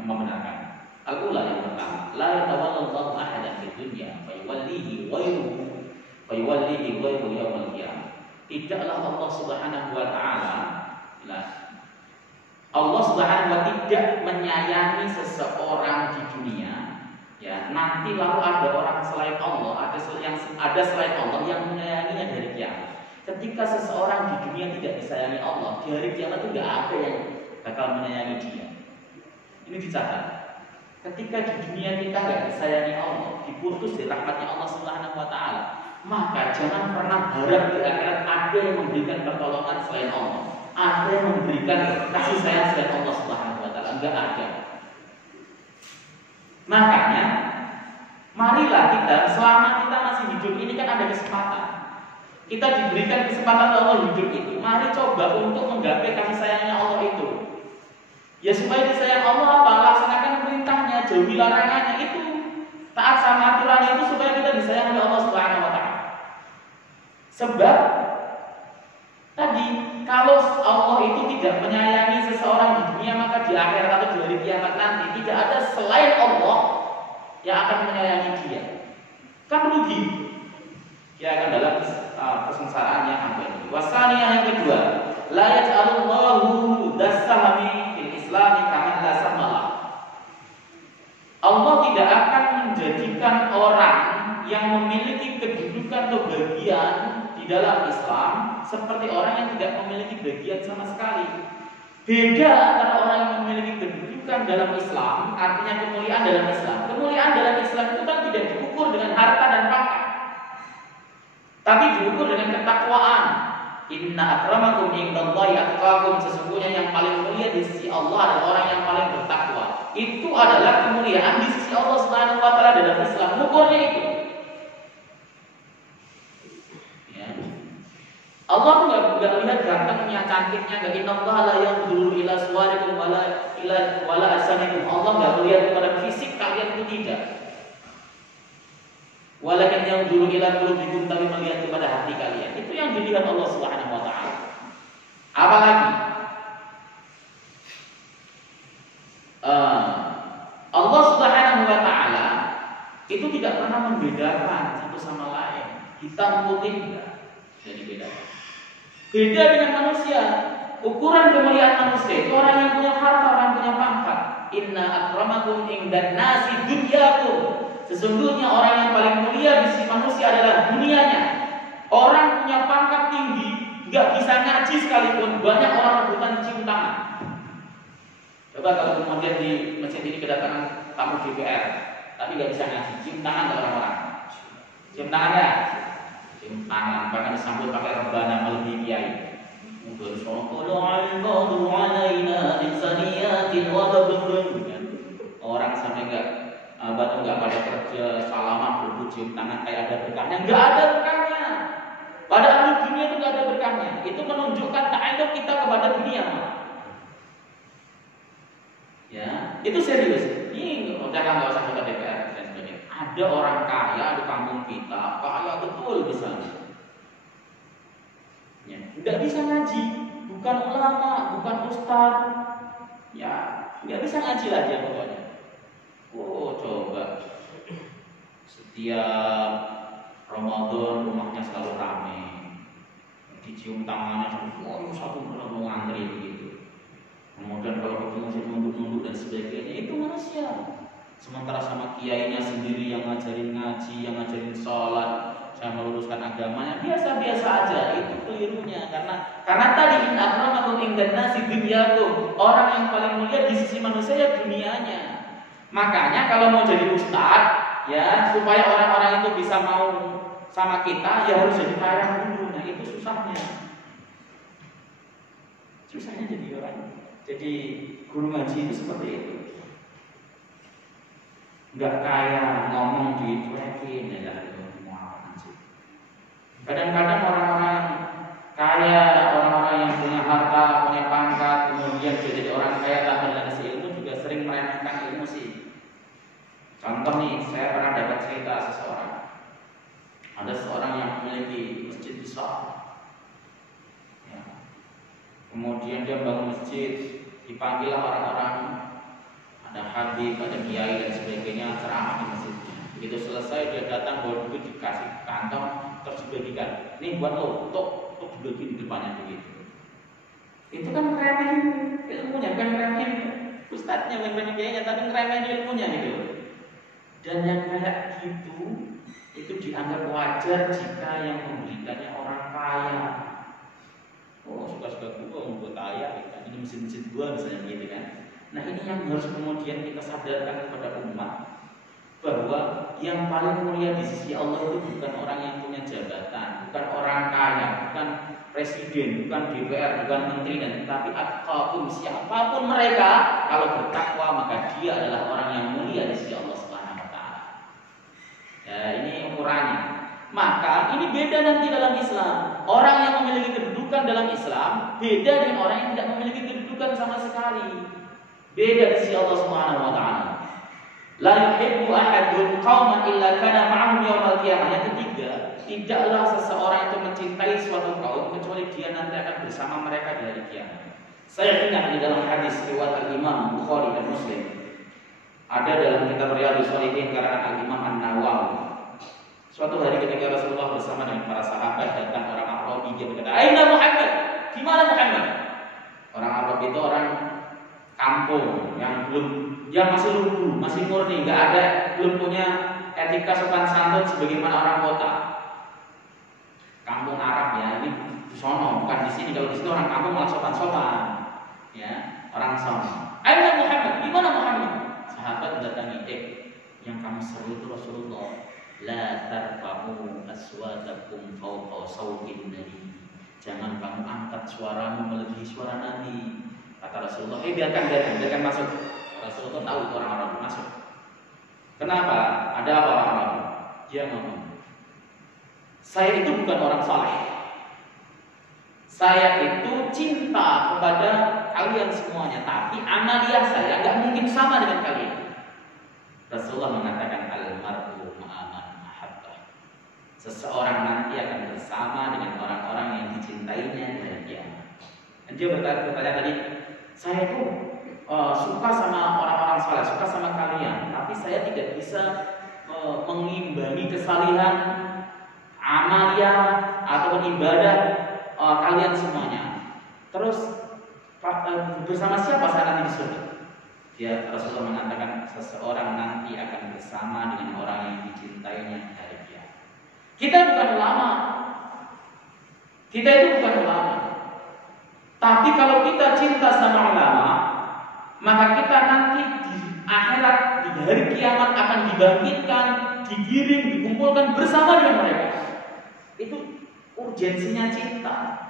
membenarkan. Al-ula, yang pertama, la yatawallallahu ahadan fid dunya fayuwallihi ghairuhu yaumil qiyamah. Tidaklah Allah Subhanahu wa taala, Allah Subhanahu wa taala tidak menyayangi seseorang di dunia, ya, nanti lalu ada orang selain Allah, ada selain Allah yang menyayanginya dari kiamat. Ketika seseorang di dunia tidak disayangi Allah, di hari kiamat itu tidak ada yang bakal menyayangi dia. Ini dicatat. Ketika di dunia kita tidak disayangi Allah, diputus di rahmatnya Allah Subhanahu wa taala, maka jangan pernah harap di akhirat ada yang memberikan pertolongan selain Allah, ada yang memberikan kasih sayang selain Allah Subhanahu wa taala. Enggak ada. Makanya marilah kita, selama kita masih hidup ini kan ada kesempatan. Kita diberikan kesempatan Allah hidup itu. Mari coba untuk menggapai kasih sayangnya Allah itu. Ya supaya disayang Allah apa? Laksanakan perintahnya, jauhi larangannya itu. Taat sama aturannya itu supaya kita disayang oleh Allah Subhanahu wa taala. Sebab tadi kalau Allah itu tidak menyayangi seseorang di dunia, maka di akhirat atau di hari kiamat nanti tidak ada selain Allah yang akan menyayangi dia. Kan rugi. Dia akan dalam kesengsaraan yang abadi. Wasaniyah yang kedua, la yaj'alullahu dasahami fil Islami kaman la samalah. Allah tidak akan menjadikan orang yang memiliki kedudukan atau bagian di dalam Islam seperti orang yang tidak memiliki bagian sama sekali. Beda antara orang yang memiliki kedudukan dalam Islam, artinya kemuliaan dalam Islam. Kemuliaan dalam Islam itu kan tidak diukur dengan harta dan pangkat, tapi diukur dengan ketakwaan. Inna akramakum indallahi atqakum, sesungguhnya yang paling mulia di sisi Allah adalah orang yang paling bertakwa. Itu adalah kemuliaan di sisi Allah Subhanahu wa taala dalam Islam. Ukurnya itu. Ya. Allah tuh enggak lihat gantengnya, cantiknya, enggak. Innallaha la yanzuru ila suwarikum wala asanikum. Allah enggak melihat kepada fisik kalian, itu tidak. Walakin yang dulu ila qulubikum, tapi melihat kepada hati kalian. Itu yang dilihat Allah Subhanahu wa taala. Apalagi Allah Subhanahu wa taala itu tidak pernah membedakan satu sama lain. Hitam putih enggak. Jadi beda. Beda dengan manusia. Ukuran kemuliaan manusia itu orang yang punya harta, orang yang punya pangkat. Inna akramakum indan nasi dunyakum. Sesungguhnya orang yang paling mulia di sisi manusia adalah dunianya. Orang punya pangkat tinggi, nggak bisa ngaji sekalipun, banyak orang rebutan cium tangan. Coba kalau kemudian di masjid ini kedatangan tamu DPR, tapi nggak bisa ngaji, cium tangan ke orang-orang. Cium tangan ya? Cium tangan, bahkan disambut pakai rebana melebihi kiai. Orang sampai nggak pada kerja salaman berebut cium tangan kayak ada berkahnya, nggak ada berkahnya. Pada ahli dunia itu nggak ada berkahnya. Itu menunjukkan ta'alluq kita kepada dunia. Ya, itu serius. Ini nggak usah kota DPR dan sebagainya. Ada orang kaya di kampung kita, kaya betul di sana. Ya, nggak bisa ngaji, bukan ulama, bukan ustaz. Ya, nggak bisa ngaji aja pokoknya. Oh, coba setiap Ramadan rumahnya selalu ramai, dicium tangannya, oh satu mau ngantri begitu. Kemudian kalau ketemu masih nunduk-nunduk dan sebagainya, itu manusia. Sementara sama kiainya sendiri yang ngajarin ngaji, yang ngajarin sholat, yang meluruskan agamanya, biasa-biasa aja. Itu kelirunya karena tadi inna akramakum indan nasi dunyakum, orang yang paling mulia di sisi manusia ya dunianya. Makanya kalau mau jadi ustadz, ya supaya orang-orang itu bisa mau sama kita, ya harus jadi kaya dulu. Nah itu susahnya. Susahnya jadi guru ngaji itu seperti itu. Nggak kaya ngomong dicuekin, ya kadang-kadang orang-orang kaya, orang-orang yang punya harta, punya pangkat, kemudian jadi orang kaya tanpa dengan ilmu juga sering meremehkan ilmu sih. Contoh nih, saya pernah dapat cerita seseorang. Ada seorang yang memiliki masjid besar. Ya. Kemudian dia bangun masjid, dipanggillah orang-orang, ada habib, ada kiai dan sebagainya ceramah di masjidnya. Begitu selesai dia datang bawa duit dikasih kantong terus dibagikan. Ini buat lo, tok dibagi di depannya begitu. Itu kan ngeremehin ilmunya, kan ngeremehin ustadznya, bukan kiainya, tapi ngeremehin ilmunya gitu. Dan yang kayak gitu itu dianggap wajar jika yang memberikannya orang kaya. Oh suka-suka gua mau kaya, kan ini mesin-mesin gua misalnya gitu kan. Nah ini yang harus kemudian kita sadarkan kepada umat, bahwa yang paling mulia di sisi Allah itu bukan orang yang punya jabatan, bukan orang kaya, bukan presiden, bukan DPR, bukan menteri, dan tetapi apapun siapapun mereka, kalau bertakwa maka dia adalah orang yang mulia di sisi Allah Subhanahu wa taala. Ya, ini ukurannya. Maka ini beda nanti dalam Islam. Orang yang memiliki kedudukan dalam Islam beda dengan orang yang tidak memiliki kedudukan sama sekali. Beda di sisi Allah Subhanahu wa taala. La yuhibbu ahadun qauman illa kana ma'ahum yaumal qiyamah. Yang ketiga, tidaklah seseorang itu mencintai suatu kaum kecuali dia nanti akan bersama mereka di hari kiamat. Saya ingat di dalam hadis riwayat Imam Bukhari dan Muslim. Ada dalam kitab Riyadhus Shalihin karangan Al-Imam An-Nawawi. Suatu hari ketika Rasulullah bersama dengan para sahabat, datang orang Arabi, dia berkata, "Aina Muhammad? Di mana Muhammad?" Orang Arabi itu orang kampung yang masih lugu, masih murni, belum punya etika sopan santun sebagaimana orang kota. Kampung Arab ya, ini di sono, bukan di sini. Kalau di sini orang kampung malah sopan-sopan, ya orang sono. Aina Muhammad? Di mana Muhammad? Sahabat mendatangi, yang kamu seru itu Rasulullah. La tarfa'u aswatakum fawqa sawtin nabi. jangan kamu angkat suaramu melebihi suara Nabi. Kata Rasulullah, biarkan masuk. Rasulullah tahu itu orang-orang masuk. Kenapa? Ada apa orang-orang? Dia ngomong, saya itu bukan orang saleh. Saya itu cinta kepada kalian semuanya, tapi amalia saya nggak mungkin sama dengan kalian. Rasulullah mengatakan al-mar'u ma'aman mahabbah. Seseorang nanti akan bersama dengan orang-orang yang dicintainya dari dia. Dan dia bertanya tadi, saya itu suka sama orang-orang saleh, suka sama kalian, tapi saya tidak bisa mengimbangi kesalihan amalia atau ibadah kalian semuanya. Terus bersama siapa saya nanti di surga? Dia Rasulullah mengatakan seseorang nanti akan bersama dengan orang yang dicintainya dari dia. Kita bukan ulama. Kita itu bukan ulama. Tapi kalau kita cinta sama ulama, maka kita nanti di akhirat, di hari kiamat akan dibangkitkan, digiring, dikumpulkan bersama dengan mereka. Itu urgensinya cinta.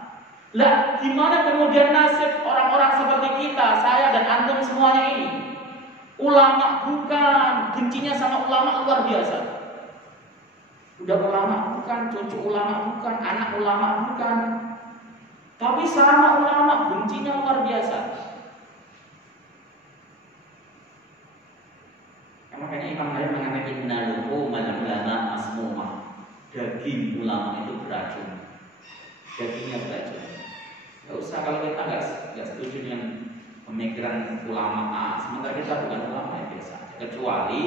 Lah, gimana kemudian nasib orang-orang seperti kita, saya dan antum semuanya ini? Ulama bukan, bencinya sama ulama luar biasa. Udah ulama bukan, cucu ulama bukan, anak ulama bukan. Tapi sama ulama bencinya luar biasa. Makanya Imam Nawawi mengatakan innal ulama masmumah. Daging ulama itu beracun. Dagingnya beracun. Gak usah kalau kita nggak setuju dengan pemikiran ulama sementara kita bukan ulama yang biasa. Kecuali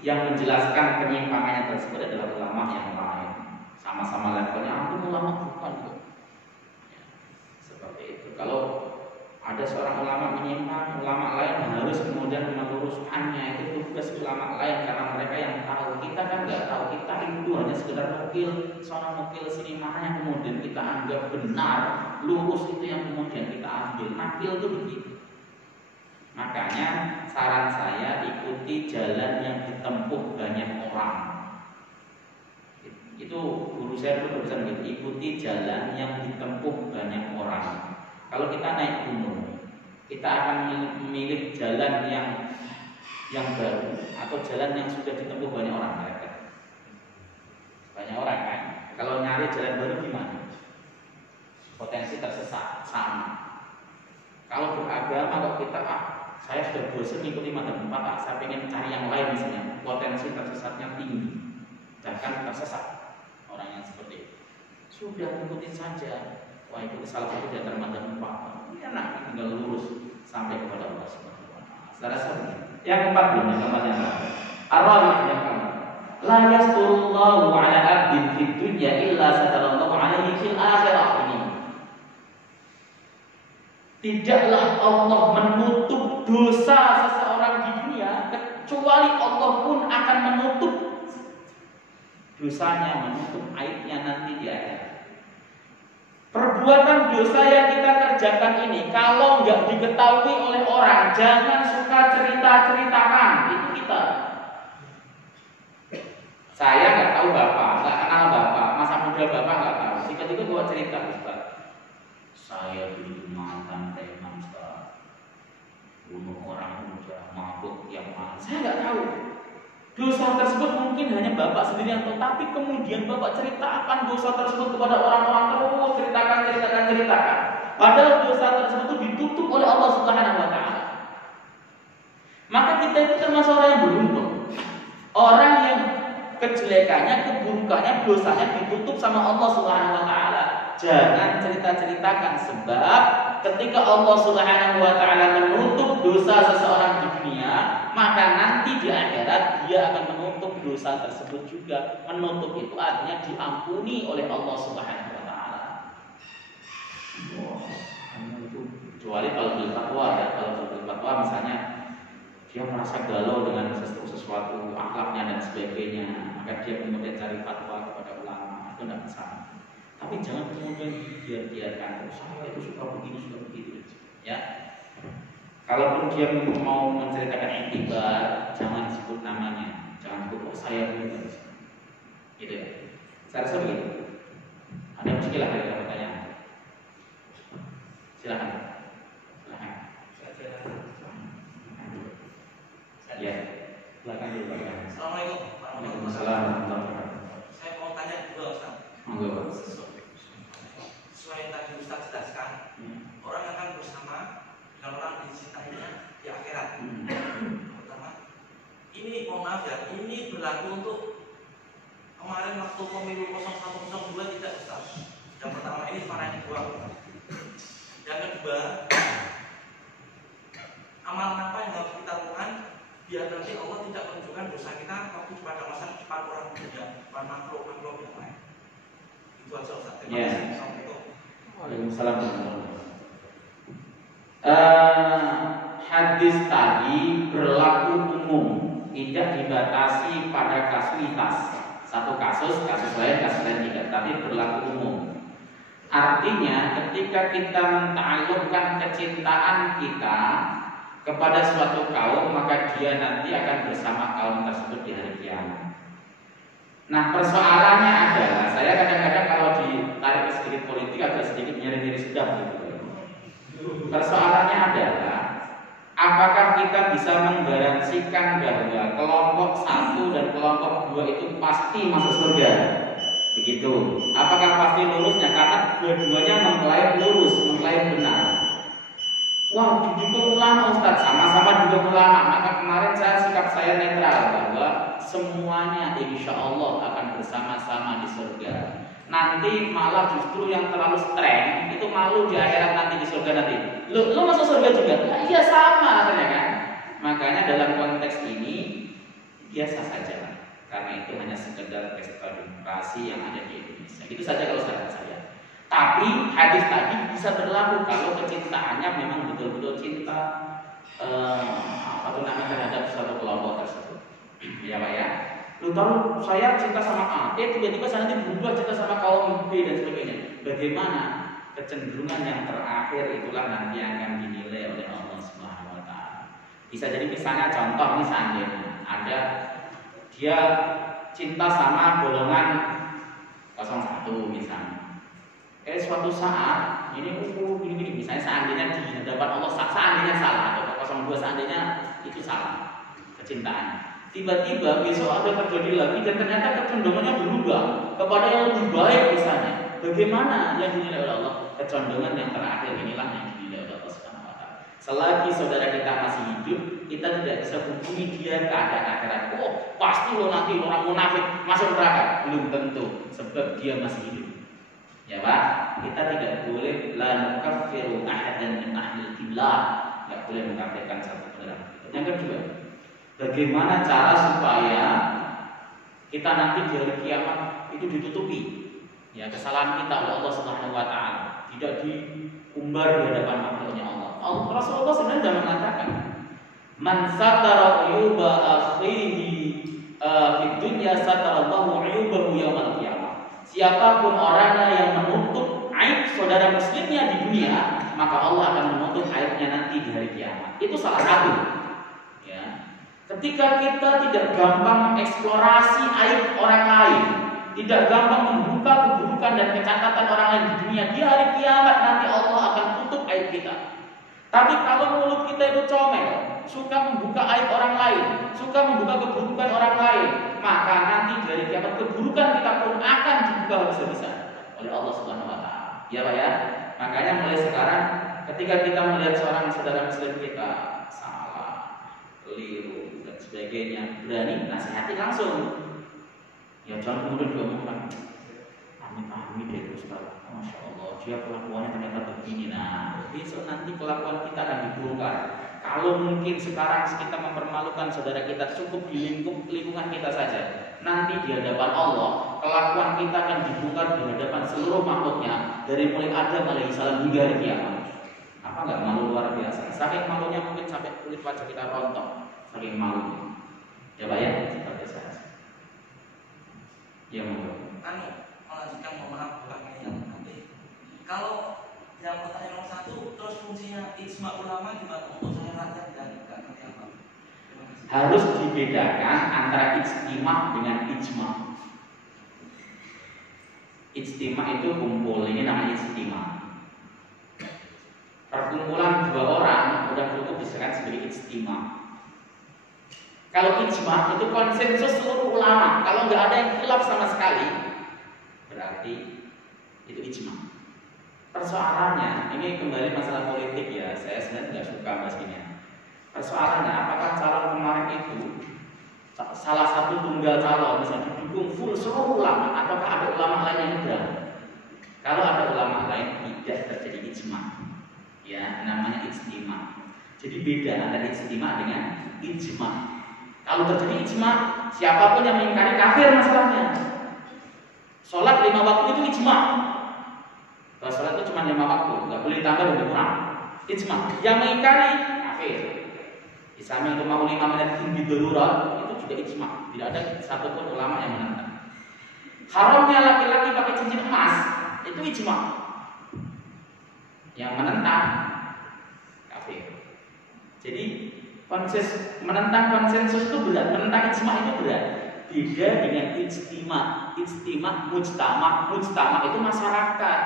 yang menjelaskan penyimpangannya tersebut adalah ulama yang lain. Sama-sama levelnya, aku ulama bukan kok. Ya, seperti itu. Kalau ada seorang ulama menyimpang, ulama lain harus kemudian meluruskannya. Itu tugas ulama lain karena mereka yang tahu. Kita kan nggak tahu. Kita itu hanya sekedar nukil, soal nukil sini mana yang kemudian kita anggap benar, lurus itu yang kemudian kita ambil. Nakil itu begitu. Makanya saran saya ikuti jalan yang ditempuh banyak orang. Itu guru saya dulu berpesan gitu, ikuti jalan yang ditempuh banyak orang. Kalau kita naik gunung, kita akan memilih jalan yang baru atau jalan yang sudah ditempuh banyak orang. Banyak orang kan? Kalau nyari jalan baru gimana? Potensi tersesat sama. Kalau beragama, kalau kita saya sudah bosan mengikuti mazhab 4, saya pengen cari yang lain misalnya, potensi tersesatnya tinggi, bahkan tersesat orang yang seperti itu. Sudah ikutin saja. Wah, itu salah satu di antara mazhab 4. Ini enak, tinggal lurus sampai kepada Allah Subhanahu wa taala. Saudara-saudara, yang keempat belum, yang keempat yang terakhir. Ar-rabi' yang keempat. La yasturullahu 'ala 'abdin fid dunya illa satarallahu 'alaihi fil akhirah. Tidaklah Allah menutup dosa seseorang di dunia kecuali Allah pun akan menutup dosanya, menutup aibnya nanti di akhirat. Perbuatan dosa yang kita kerjakan ini kalau nggak diketahui oleh orang, jangan suka cerita-ceritakan. Itu kita. Saya nggak tahu bapak, nggak kenal bapak, masa muda bapak nggak tahu. Tiba-tiba bawa cerita, Ustaz. Saya dulu mantan preman, Ustaz. Bunuh orang muda, mabuk yang mana? Saya nggak tahu. Dosa tersebut mungkin hanya bapak sendiri yang tahu, tapi kemudian bapak ceritakan dosa tersebut kepada orang-orang, terus ceritakan. Padahal dosa tersebut itu ditutup oleh Allah Subhanahu wa taala. Maka kita itu termasuk orang yang beruntung. Orang yang kejelekannya, keburukannya, dosanya ditutup sama Allah Subhanahu wa taala. Jangan cerita-ceritakan, sebab ketika Allah Subhanahu wa taala menutup dosa seseorang di dunia, maka nanti di akhirat dia akan menutup dosa tersebut juga. Menutup itu artinya diampuni oleh Allah Subhanahu wa taala. Kecuali kalau bertakwa ya, kalau bertakwa misalnya dia merasa galau dengan sesuatu akhlaknya dan sebagainya, maka dia kemudian cari fatwa kepada ulama, itu tidak masalah. Tapi jangan kemudian biarkan saya itu suka begitu, ya. Kalaupun dia mau menceritakan iktibar, jangan sebut namanya, jangan sebut saya dulu, gitu ya. Saya rasa begitu. Ada muskilah dari pertanyaan. Silakan. Ya, silakan dulu Pak. Assalamualaikum warahmatullahi Waalaikumsalam wabarakatuh. warahmatullahi wabarakatuh. Saya mau tanya juga Ustaz. Monggo, Pak. Sesuai yang tadi Ustaz jelaskan, orang akan bersama dengan orang dicintainya di akhirat. Pertama, ini mohon maaf ya, ini berlaku untuk kemarin waktu pemilu 0102 tidak Ustaz. Yang pertama ini para yang kedua. Yang kedua, amalan apa yang harus kita lakukan biar nanti Allah tidak menunjukkan dosa kita waktu pada masa depan orang dunia, depan makhluk-makhluk yang lain. Itu aja Ustaz. Terima kasih. Assalamualaikum. Waalaikumsalam. Hadis tadi berlaku umum, tidak dibatasi pada kasuitas. Satu kasus lain tidak, tapi berlaku umum. Artinya ketika kita menta'alluqkan kecintaan kita kepada suatu kaum, maka dia nanti akan bersama kaum tersebut di hari kiamat. Nah, persoalannya adalah, saya kadang-kadang kalau ditarik sedikit politik agak sedikit nyeri-nyeri sedap gitu. Persoalannya adalah, apakah kita bisa menggaransikan bahwa kelompok 1 dan kelompok 2 itu pasti masuk surga? Begitu. Apakah pasti lurusnya? Karena dua-duanya mengklaim lurus, mengklaim benar. Wah, juga ulama Ustaz, sama-sama juga ulama. Maka kemarin sikap saya netral bahwa semuanya insya Allah akan bersama-sama di surga. Nanti malah justru yang terlalu streng itu malu di akhirat nanti di surga nanti. Lu masuk surga juga? Ya, iya sama katanya kan. Makanya dalam konteks ini biasa saja. Karena itu hanya sekedar pesta demokrasi yang ada di Indonesia. Itu saja kalau saran saya. Tapi hadis tadi bisa berlaku kalau kecintaannya memang betul-betul cinta terhadap suatu kelompok tersebut. Ya Pak ya. Lu tahu saya cinta sama A, tiba-tiba saya nanti berubah cinta sama kaum B dan sebagainya. Bagaimana? Kecenderungan yang terakhir itulah nanti yang akan dinilai oleh Allah Subhanahu wa taala. Bisa jadi misalnya contoh seandainya ada dia cinta sama golongan 01 misalnya. Suatu saat ini gini misalnya seandainya di hadapan Allah seandainya salah atau 02 seandainya itu salah kecintaan. Tiba-tiba besok ada terjadi lagi dan ternyata kecenderungannya berubah kepada yang lebih baik misalnya. Bagaimana yang dinilai oleh Allah? Kecenderungan yang terakhir inilah yang dinilai oleh Allah Subhanahu wa taala. Selagi saudara kita masih hidup, kita tidak bisa hubungi dia ke akhirat. Oh, pasti lo nanti orang munafik masuk neraka. Belum tentu, sebab dia masih hidup. Ya Pak, kita tidak boleh la nukaffiru ahadan min ahlil qiblah. Tidak boleh mengkafirkan satu orang. Yang kedua, bagaimana cara supaya kita nanti di hari kiamat itu ditutupi ya kesalahan kita oleh Allah Subhanahu wa taala, tidak diumbar di hadapan makhluknya Allah. Rasulullah sebenarnya sudah mengatakan, "Man satara uyuba akhihi fid dunya satarallahu uyubahu yaumil qiyamah." Siapapun orangnya yang menutup aib saudara muslimnya di dunia, maka Allah akan menutup aibnya nanti di hari kiamat. Itu salah satu. Ya. Ketika kita tidak gampang mengeksplorasi aib orang lain, tidak gampang membuka keburukan dan kecacatan orang lain di dunia, di hari kiamat nanti Allah akan tutup aib kita. Tapi kalau mulut kita itu comel, suka membuka aib orang lain, suka membuka keburukan orang lain, maka nanti dari kiamat keburukan kita pun akan dibuka habis-habisan oleh Allah Subhanahu wa taala. Ya Pak ya. Makanya mulai sekarang ketika kita melihat seorang saudara muslim kita salah, keliru dan sebagainya, berani nasihati langsung. Ya jangan kemudian diomongkan amit-amit ya Ustaz. Masya Allah, dia kelakuannya ternyata begini. Nah, besok nanti kelakuan kita akan dibongkar. Kalau mungkin sekarang kita mempermalukan saudara kita cukup di lingkungan kita saja, nanti di hadapan Allah kelakuan kita akan dibongkar di hadapan seluruh makhluknya dari mulai Adam alaihissalam hingga hari kiamat. Apa nggak malu luar biasa? Saking malunya mungkin sampai kulit wajah kita rontok, saking malu. Ya Pak ya, seperti saya. Ya monggo. Melanjutkan mohon maaf bukan ini nanti. Kalau yang pertanyaan nomor 1 terus fungsinya ijma ulama gimana untuk saya rakyat dan nggak ngerti apa? Harus dibedakan antara ijtima dengan ijma. Ijtima itu kumpul, ini namanya ijtima. ijtima. Kalau ijma itu konsensus seluruh ulama. Kalau nggak ada yang khilaf sama sekali, berarti itu ijma. Persoalannya, ini kembali masalah politik ya. Saya sebenarnya nggak suka bahas ini. Persoalannya, apakah calon kemarin itu salah satu tunggal calon misalnya didukung full seluruh ulama, ataukah ada ulama lain yang enggak? Kalau ada ulama lain tidak terjadi ijma, ya namanya ijtima. Jadi beda antara ijtima dengan ijma. Kalau terjadi ijma, siapapun yang mengingkari kafir masalahnya. Sholat 5 waktu itu ijma. Kalau sholat itu cuma 5 waktu, nggak boleh tambah dan kurang. Ijma. Yang mengingkari kafir. Islam yang mau 5 menit bidarurat itu juga ijma. Tidak ada satupun ulama yang menentang. Haramnya laki-laki pakai cincin emas itu ijma. Yang menentang kafir. Jadi menentang konsensus itu berat, menentang ijma itu berat. Beda dengan ijtima. Ijtima, mujtama itu masyarakat.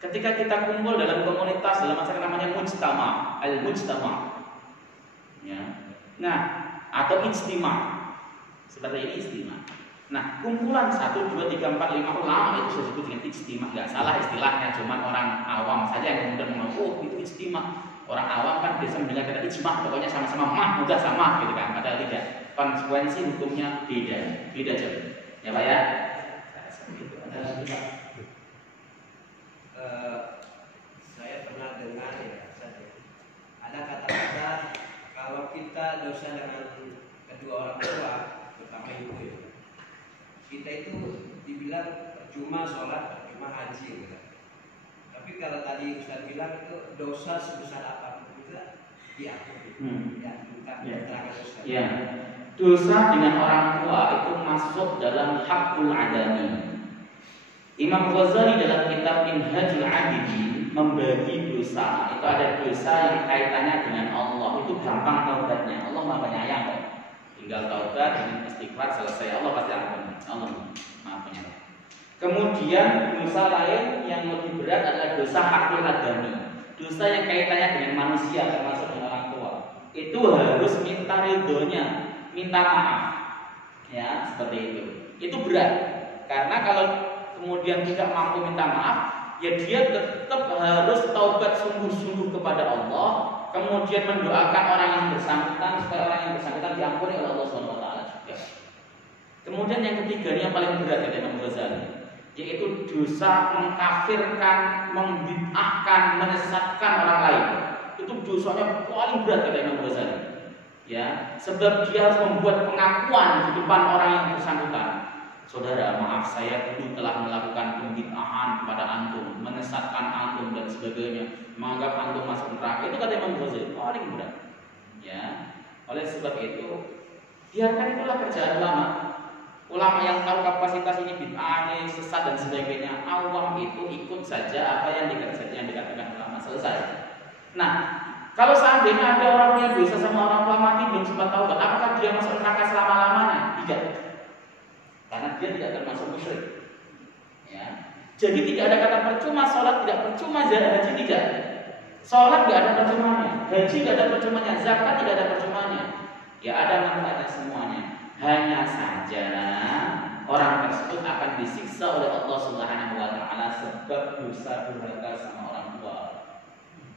Ketika kita kumpul dalam komunitas, dalam masyarakat namanya mujtama, al-mujtama. Ya. Nah, atau ijtima. Seperti ini ijtima. Nah, kumpulan 1, 2, 3, 4, 5 ulama itu disebut dengan ijtima. Enggak salah istilahnya, cuma orang awam saja yang kemudian mengaku itu ijtima. Orang awam kan biasa mendengar kata ijma, pokoknya sama-sama udah sama gitu kan, padahal tidak. Konsekuensi hukumnya beda jauh. Ya Pak ya? Ada lagi Pak? Saya pernah dengar ya, ada kata-kata kalau kita dosa dengan kedua orang tua, terutama ibu ya, kita itu dibilang percuma sholat, percuma haji gitu. Tapi kalau tadi Ustaz bilang itu dosa sebesar apapun juga diampuni. Ya, dosa dengan orang tua itu masuk dalam hakul adami. Imam Ghazali dalam kitab Minhajul Abidin membagi dosa. Itu ada dosa yang kaitannya dengan Allah. Itu gampang taubatnya. Allah Maha Penyayang kok. Tinggal taubat dengan istighfar selesai, Allah pasti ampun. Allah Maha Penyayang. Kemudian dosa lain yang lebih berat adalah dosa hakul adami. Dosa yang kaitannya dengan manusia termasuk dengan orang tua. Itu harus minta ridhonya, minta maaf. Ya, seperti itu. Itu berat. Karena kalau kemudian tidak mampu minta maaf, ya dia tetap harus taubat sungguh-sungguh kepada Allah, kemudian mendoakan orang yang bersangkutan supaya orang yang bersangkutan diampuni oleh Allah Subhanahu wa taala juga. Kemudian yang ketiga ini yang paling berat kata Imam Ghazali, yaitu dosa mengkafirkan, membid'ahkan, menyesatkan orang lain. Itu dosanya paling berat kata Imam Ghazali. Ya, sebab dia harus membuat pengakuan di depan orang yang bersangkutan. Saudara, maaf saya dulu telah melakukan pembid'ahan kepada antum, menyesatkan antum dan sebagainya, menganggap antum masuk neraka. Itu kata Imam Ghazali paling berat. Ya, oleh sebab itu biarkan itulah kerjaan ulama. Ulama yang tahu kapasitas ini bid'ah, ini sesat dan sebagainya. Awam itu ikut saja apa yang dikatakan ulama, selesai. Nah, kalau seandainya ada orang yang dosa sama orang tua mati belum sempat taubat, apakah dia masuk neraka selama-lamanya? Tidak. Karena dia tidak termasuk musyrik. Ya. Jadi tidak ada kata percuma, sholat tidak percuma, haji tidak. Sholat tidak ada percumanya, haji tidak ada percumanya, zakat tidak ada percumanya. Ya ada manfaatnya semuanya. Hanya saja orang tersebut akan disiksa oleh Allah Subhanahu wa taala sebab dosa durhaka sama orang tua.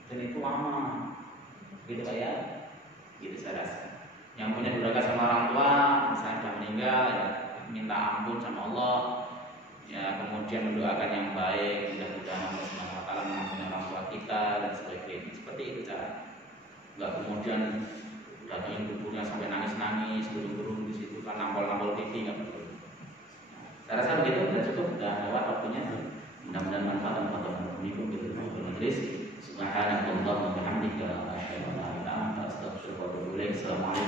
Dan itu lama. Gitu Pak ya. Gitu saya rasa. Yang punya durhaka sama orang tua, misalnya sudah meninggal, ya, minta ampun sama Allah, ya kemudian mendoakan yang baik, mudah-mudahan Allah Subhanahu wa taala mengampuni orang tua kita dan sebagainya. Seperti itu cara. Enggak kemudian datangin kuburnya sampai nangis-nangis, turun-turun di situ kan nampol-nampol TV enggak perlu. Saya rasa begitu sudah cukup, sudah lewat waktunya. Mudah-mudahan manfaat dan manfaat untuk kita majelis. Subhanallah wa bihamdika asyhadu an la ilaha illa anta astaghfiruka wa atubu ilaik. Assalamualaikum.